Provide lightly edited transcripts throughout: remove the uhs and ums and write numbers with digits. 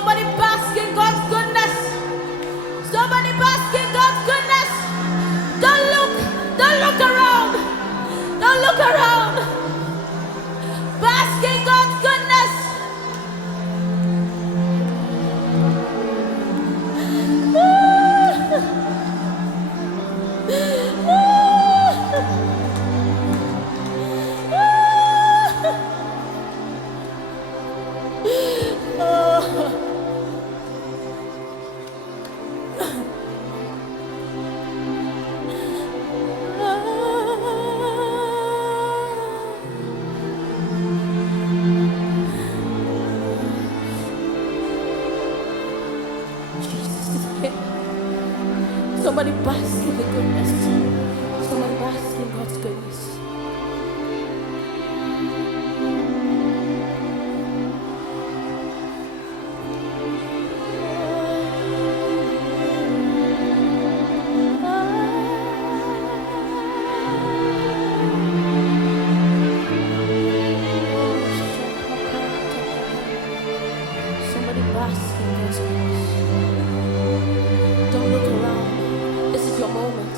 Somebody bask in God's goodness. Somebody bask in God's goodness. Don't look around. Don't look around. Bask in God's goodness. Somebody bask in the goodness. Somebody bask in God's goodness. Somebody bask in God's goodness. Don't look around. This is your moment.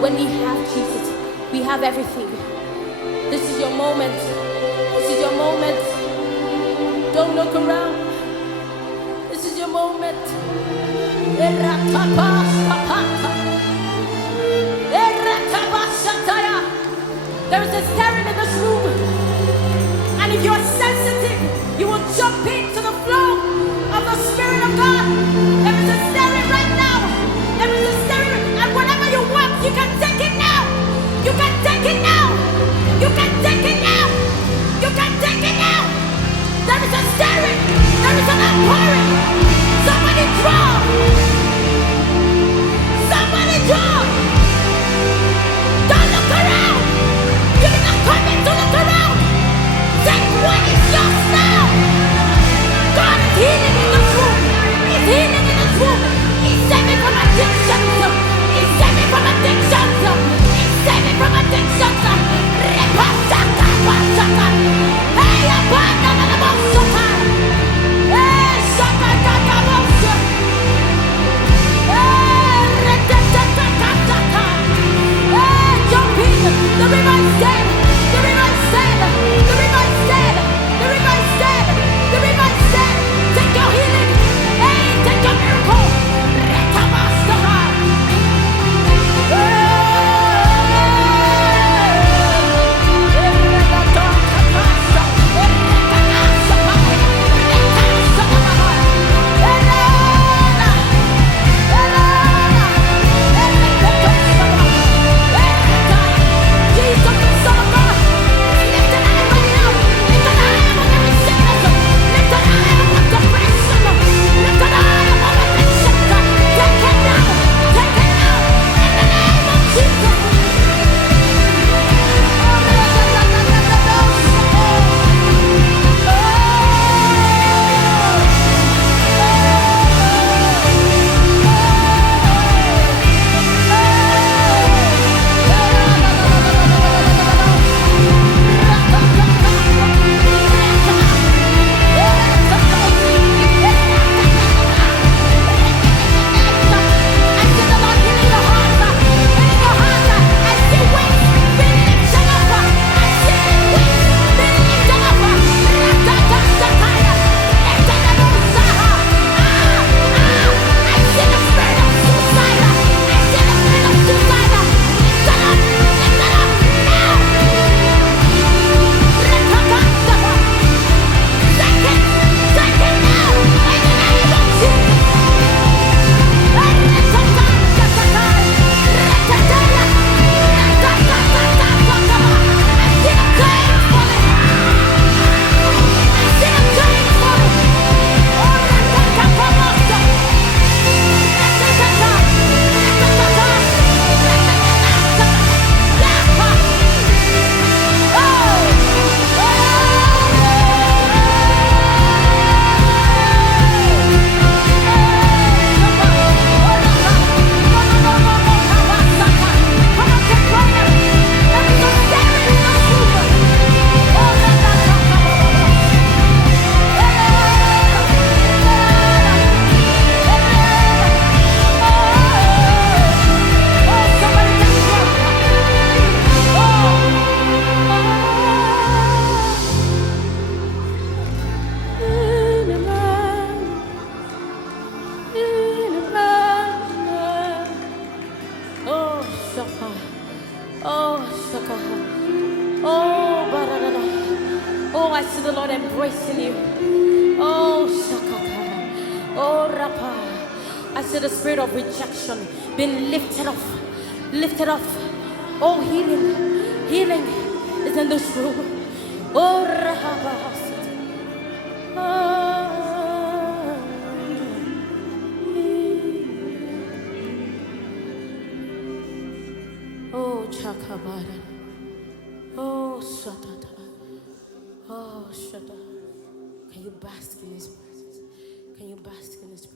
When we have Jesus, we have everything. This is your moment. This is your moment. Don't look around. This is your moment. There is a stirring in this room. And if you're sensitive, you will jump into the flow of the Spirit of God. There is a stirring right now. There is a stirring. And whenever you want, you can take it now. You can take it now. You can take it now. You can take it now. There is a stirring. There is an outpouring. Somebody draw. Somebody draw. Don't look around. You did not the Lord embracing you. Oh, Shakaka. Oh, Rapa. I see the spirit of rejection being lifted off. Lifted off. Oh, healing. Healing is in this room. Oh, Rahaba. Oh, Chakabara. Oh, Shatata. Oh, Shata. Can you bask in His presence? Can you bask in His presence?